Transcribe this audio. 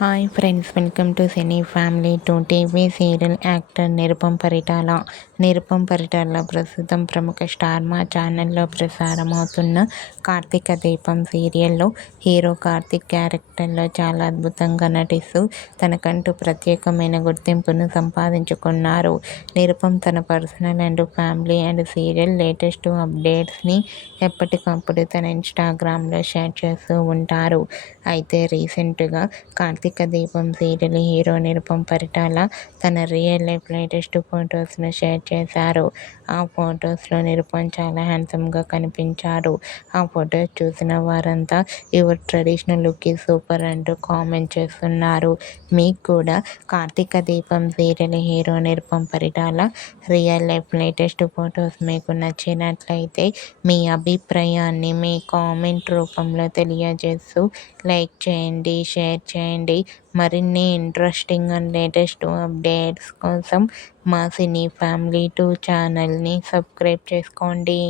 Hi friends, welcome to cine family to TV serial actor Nirupam Paritala. Nirupam Paritala ప్రస్తుతం ప్రముఖ star మా ఛానల్లో ప్రసారమవుతున్న కార్తీక దీపం సీరియల్లో హీరో కార్తీక్ క్యారెక్టర్లో చాలా అద్భుతంగా నటిస్తూ తనకంటూ ప్రత్యేకమైన గుర్తింపును సంపాదించుకున్నారు. నిరుపమ్ తన personal and family and serial latest అప్డేట్స్ని ఎప్పటికప్పుడు తన ఇన్స్టాగ్రామ్లో షేర్ చేస్తూ ఉంటారు. అయితే రీసెంట్గా కార్తీక దీపం సీరియల్ హీరో నిరుపమ్ పరిటాల తన రియల్ లైఫ్ లేటెస్ట్ ఫొటోస్ను షేర్ చేశారు. ఆ ఫొటోస్లో నిరుపమ్ చాలా హ్యాండ్సమ్గా కనిపించారు. ఆ ఫొటోస్ చూసిన వారంతా your traditional look is super అంటూ కామెంట్ చేస్తున్నారు. మీకు కూడా కార్తీక దీపం serial hero Nirupam Paritala real life latest photos మీకు నచ్చినట్లయితే మీ అభిప్రాయాన్ని మీ కామెంట్ రూపంలో తెలియజేస్తూ లైక్ చేయండి, షేర్ చేయండి. మరిన్ని ఇంట్రెస్టింగ్ అండ్ లేటెస్ట్ అప్డేట్స్ కోసం మా సినీ ఫ్యామిలీ 2 ఛానల్ని సబ్స్క్రైబ్ చేసుకోండి.